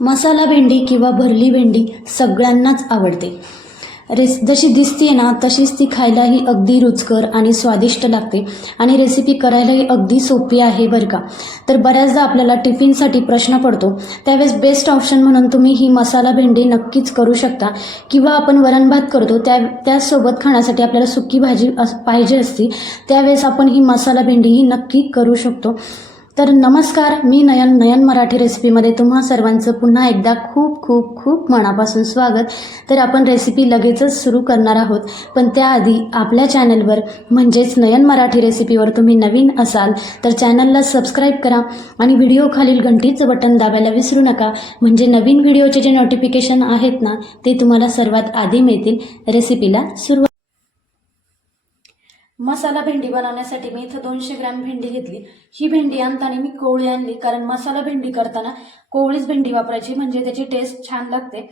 मसाला भेंडी किंवा भरली भेंडी सगळ्यांनाच आवडते. रेस जशी दिसते ना तशीच ती खायलाही अगदी रुचकर आणि स्वादिष्ट लागते आणि रेसिपी करायलाही अगदी सोपी आहे बरं का. तर बऱ्याचदा आपल्याला टिफिनसाठी प्रश्न पडतो त्यावेळेस बेस्ट ऑप्शन म्हणून तुम्ही ही मसाला भेंडी नक्कीच करू शकता किंवा आपण वरण भात करतो त्या त्याचसोबत खाण्यासाठी आपल्याला सुकी भाजी अस पाहिजे असती त्यावेळेस आपण ही मसाला भेंडी ही नक्की करू शकतो. तर नमस्कार मी नयन नयन मराठी रेसिपीमध्ये तुम्हा सर्वांचं पुन्हा एकदा खूप खूप खूप मनापासून स्वागत. तर आपण रेसिपी लगेचच सुरू करणार आहोत. पण त्याआधी आपल्या चॅनलवर म्हणजेच नयन मराठी रेसिपीवर तुम्ही नवीन असाल तर चॅनलला सबस्क्राईब करा आणि व्हिडिओ खालील घंटीचं बटन दाबायला विसरू नका. म्हणजे नवीन व्हिडिओचे जे नोटिफिकेशन आहेत ना ते तुम्हाला सर्वात आधी मिळतील. रेसिपीला सुरुवात. मसाला भेंडी बनवण्यासाठी मी इथं दोनशे ग्रॅम भेंडी घेतली. ही भेंडी आणताना मी कोवळी आणली कारण मसाला भेंडी करताना कोवळीच भेंडी वापरायची म्हणजे त्याची टेस्ट छान लागते.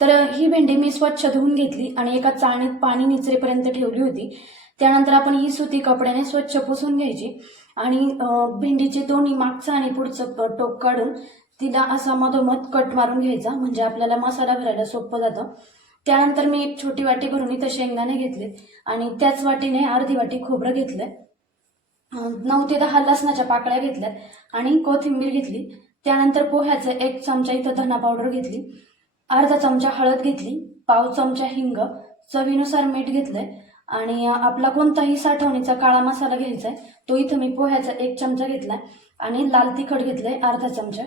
तर ही भेंडी मी स्वच्छ धुवून घेतली आणि एका चाळणीत पाणी निचरेपर्यंत ठेवली होती. त्यानंतर आपण ही सुती कपड्याने स्वच्छ पुसून घ्यायची आणि भेंडीचे दोन्ही मागचं आणि पुढचं टोक काढून तिला असा मधोमध कट मारून घ्यायचा म्हणजे आपल्याला मसाला भरायला सोपं जातं. त्यानंतर मी एक छोटी वाटी भरून इथं शेंगदाणे घेतले आणि त्याच वाटीने अर्धी वाटी खोबरं घेतलंय नऊ ते दहा लसणाच्या पाकळ्या घेतल्या आणि कोथिंबीर घेतली. त्यानंतर पोह्याचं एक चमचा इथं धना पावडर घेतली. अर्धा चमचा हळद घेतली. पाव चमचा हिंग. चवीनुसार मीठ घेतलंय. आणि आपला कोणताही साठवणीचा काळा मसाला घ्यायचा आहे तो इथं मी पोह्याचा एक चमचा घेतलाय आणि लाल तिखट घेतलंय अर्धा चमचा.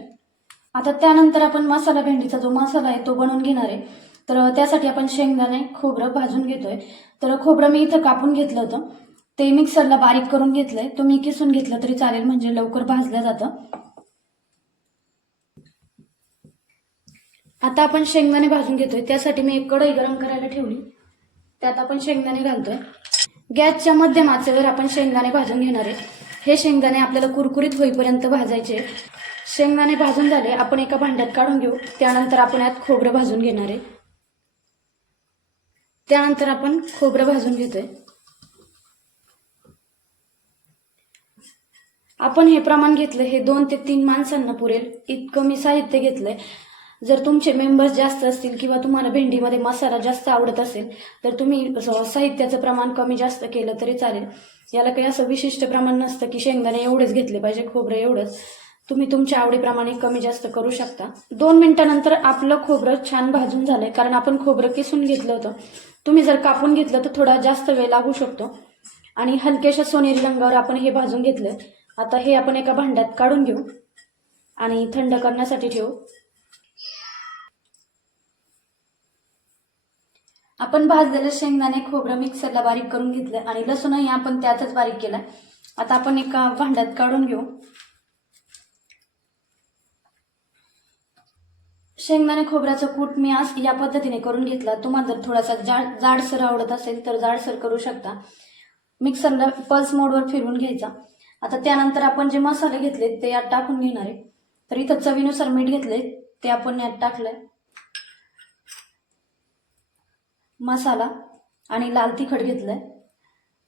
आता त्यानंतर आपण मसाला भेंडीचा जो मसाला आहे तो बनवून घेणार आहे. तर त्यासाठी आपण शेंगदाणे खोबरं भाजून घेतोय. तर खोबरं मी इथं कापून घेतलं होतं. ते मिक्सरला बारीक करून घेतलंय. तुम्ही किसून घेतलं तरी चालेल म्हणजे लवकर भाजलं जातं. आता आपण शेंगदाणे भाजून घेतोय. त्यासाठी मी एक कढई गरम करायला ठेवली. त्यात आपण शेंगदाणे घालतोय. गॅसच्या मध्यम आचेवर आपण शेंगदाणे भाजून घेणार आहे. हे शेंगदाणे आपल्याला कुरकुरीत होईपर्यंत भाजायचे शेंगदाणे भाजून झाले. आपण एका भांड्यात काढून घेऊ. त्यानंतर आपण यात खोबरं भाजून घेणार आहे. त्यानंतर आपण खोबरं भाजून घेतोय. आपण हे प्रमाण घेतलं हे दोन ते तीन माणसांना पुरेल. इतकं मी साहित्य घेतलंय. जर तुमचे मेंबर्स जास्त असतील किंवा तुम्हाला भेंडीमध्ये मसाला जास्त आवडत असेल तर तुम्ही साहित्याचं प्रमाण कमी जास्त केलं तरी चालेल. याला काही असं विशिष्ट प्रमाण नसतं की शेंगदाणे एवढेच घेतले पाहिजे खोबरं एवढंच. तुम्ही तुमच्या आवडीप्रमाणे कमी जास्त करू शकता. दोन मिनिटानंतर आपलं खोबरं छान भाजून झालंय कारण आपण खोबरं किसून घेतलं होतं. तुम्ही जर कापून घेतलं तर थोडा जास्त वेळ लागू शकतो. आणि हलक्याशा सोनेरी रंगावर आपण हे भाजून घेतलं. आता हे आपण एका भांड्यात काढून घेऊ. आणि थंड करण्यासाठी ठेवू. आपण भाजलेलं शेंगदाणे खोबरं मिक्सरला बारीक करून घेतलं. आणि लसूणही आपण त्यातच बारीक केला. आता आपण एका भांड्यात काढून घेऊ. शेंगदाणे खोबऱ्याचं कूट मी आज या पद्धतीने करून घेतला. तुम्हाला जर थोडासा जाड जाडसर आवडत असेल तर जाडसर करू शकता. मिक्सरला पल्स मोडवर फिरवून घ्यायचा. आता त्यानंतर आपण जे मसाले घेतले ते यात टाकून घेणार आहे. तर इथं चवीनुसार मीठ घेतले ते आपण यात टाकलंय. मसाला आणि लाल तिखट घेतलंय.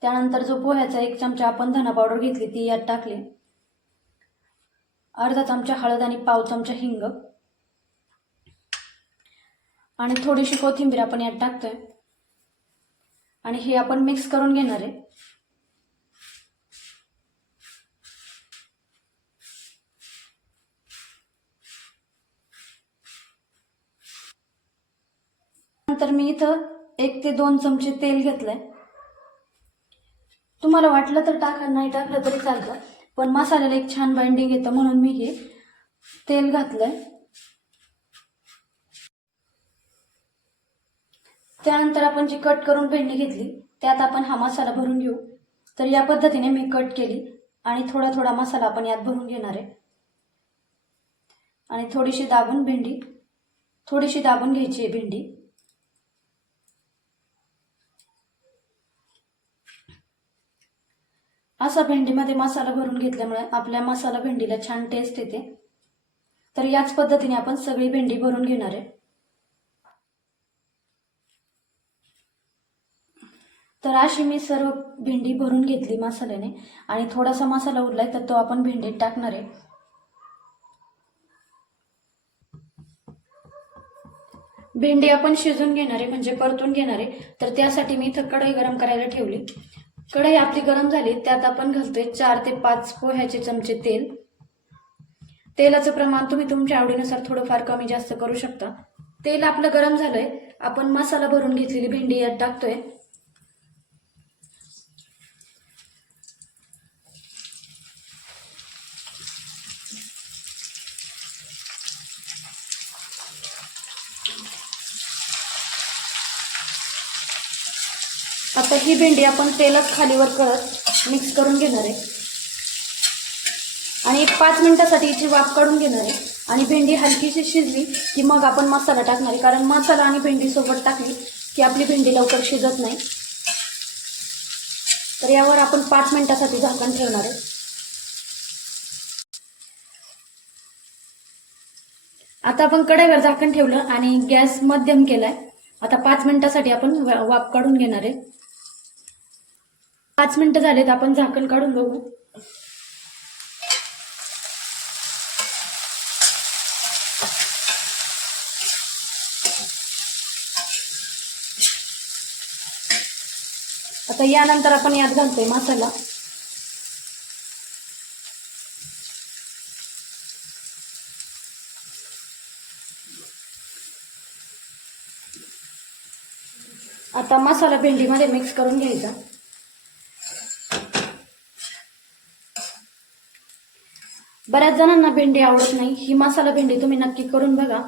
त्यानंतर जो पोह्याचा एक चमचा आपण धना पावडर घेतली ती यात टाकली. अर्धा चमचा हळद आणि पाव चमचा हिंग. आणि थोडीशी कोथिंबीर आपण यात टाकतोय. आणि हे आपण मिक्स करून घेणार आहे. नंतर मी इथं एक ते दोन चमचे तेल घेतलंय. तुम्हाला वाटलं तर टाका नाही टाकलं तरी चालतं. पण मसाल्याला एक छान बाइंडिंग येतं म्हणून मी हे तेल घातलंय. त्यानंतर आपण जी कट करून भेंडी घेतली त्यात आपण हा मसाला भरून घेऊ. तर या पद्धतीने मी कट केली आणि थोडा थोडा मसाला आपण यात भरून घेणार आहे. आणि थोडीशी दाबून भेंडी थोडीशी दाबून घ्यायची आहे भेंडी. असा भेंडीमध्ये मसाला भरून घेतल्यामुळे आपल्या मसाला भेंडीला छान टेस्ट येते. तर याच पद्धतीने आपण सगळी भेंडी भरून घेणार आहे. तर अशी मी सर्व भेंडी भरून घेतली मसाल्याने. आणि थोडासा मसाला उरलाय तर तो आपण भेंडीत टाकणार आहे. भेंडी आपण शिजून घेणार आहे म्हणजे परतून घेणार आहे. तर त्यासाठी मी इथं कढई गरम करायला ठेवली. कढई आपली गरम झाली त्यात आपण घालतोय चार ते पाच पोह्याचे चमचे तेल. तेलाचं प्रमाण तुम्ही तुमच्या आवडीनुसार थोडंफार कमी जास्त करू शकता. तेल आपलं गरम झालंय आपण मसाला भरून घेतलेली भेंडी यात टाकतोय. आता ही भेंडी आपण तेलात खालीवर करत मिक्स करून घेणार आहे. आणि एक पाच मिनिटासाठी हिची वाफ काढून घेणार आहे. आणि भेंडी हलकीशी शिजली की मग आपण मसाला टाकणार आहे. कारण मसाला आणि भेंडी सोबत टाकली की आपली भेंडी लवकर शिजत नाही. तर यावर आपण पाच मिनिटासाठी झाकण ठेवणार आहे. आता आपण कढईवर झाकण ठेवलं आणि गॅस मध्यम केलाय. आता पाच मिनिटासाठी आपण वाफ काढून घेणार आहे. पाच मिनिटं झालेत आपण झाकण काढून बघू. आता यानंतर आपण यात घालतोय मसाला. आता मसाला भेंडीमध्ये मिक्स करून घ्यायचा. बऱ्याच जणांना भेंडी आवडत नाही. ही मसाला भेंडी तुम्ही नक्की करून बघा.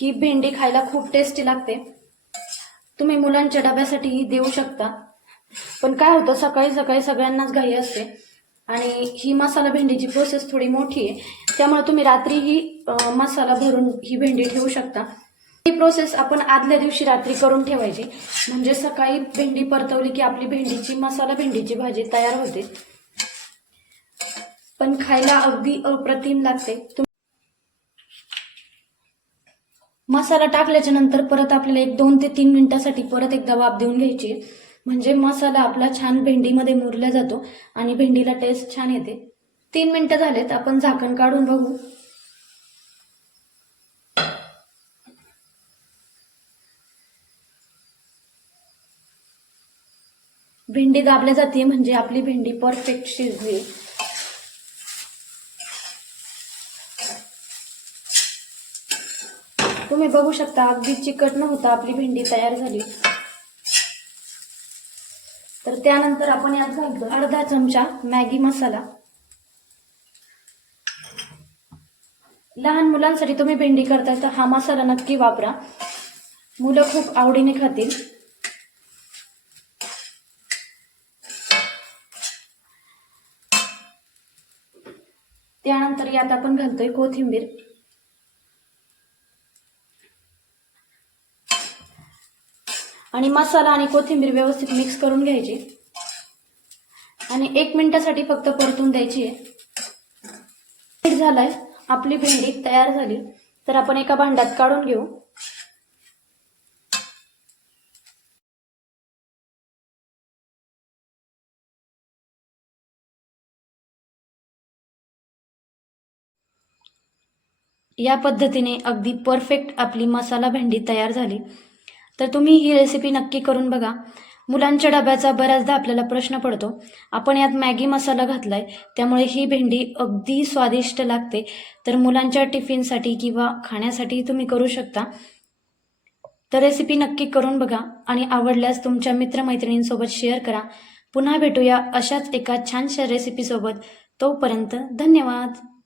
ही भेंडी खायला खूप टेस्टी लागते. तुम्ही मुलांच्या डब्यासाठी ही देऊ शकता. पण काय होतं सकाळी सकाळी सगळ्यांनाच घाई असते. आणि ही मसाला भेंडीची प्रोसेस थोडी मोठी आहे. त्यामुळे तुम्ही रात्री ही मसाला भरून ही भेंडी ठेवू शकता. ही प्रोसेस आपण आदल्या दिवशी रात्री करून ठेवायची. म्हणजे सकाळी भेंडी परतवली की आपली भेंडीची मसाला भेंडीची भाजी तयार होते. पण खायला अगदी अप्रतिम लागते. मसाला टाकल्याच्या नंतर परत आपल्याला एक दोन ते तीन मिनिटासाठी परत एकदा वाफ देऊन घ्यायची. म्हणजे मसाला आपला छान भेंडीमध्ये मुरला जातो आणि भेंडीला टेस्ट छान येते. तीन मिनिटं झालेत आपण झाकण काढून बघू. भेंडी दाबल्या जाते म्हणजे आपली भेंडी परफेक्ट शिजली. तुम्ही बघू शकता अगदी चिकट न होता आपली भेंडी तयार झाली. तर त्यानंतर आपण यात घालतो अर्धा चमचा मॅगी मसाला. लहान मुलांसाठी तुम्ही भेंडी करताय तर हा मसाला नक्की वापरा. मुलं खूप आवडीने खातील. त्यानंतर यात आपण घालतोय कोथिंबीर. आणि मसाला आणि कोथिंबीर व्यवस्थित मिक्स करून घ्यायची. आणि एक मिनिटासाठी फक्त परतून द्यायची आहे. झालाय. आपली भेंडी तयार झाली. तर आपण एका भांड्यात काढून घेऊ. या पद्धतीने अगदी परफेक्ट आपली मसाला भेंडी तयार झाली. तर तुम्ही ही रेसिपी नक्की करून बघा. मुलांच्या डब्याचा बऱ्याचदा आपल्याला प्रश्न पडतो. आपण यात मॅगी मसाला घातला आहे त्यामुळे ही भेंडी अगदी स्वादिष्ट लागते. तर मुलांच्या टिफिनसाठी किंवा खाण्यासाठी तुम्ही करू शकता. तर रेसिपी नक्की करून बघा आणि आवडल्यास तुमच्या मित्रमैत्रिणींसोबत शेअर करा. पुन्हा भेटूया अशाच एका छानशा रेसिपीसोबत तोपर्यंत धन्यवाद.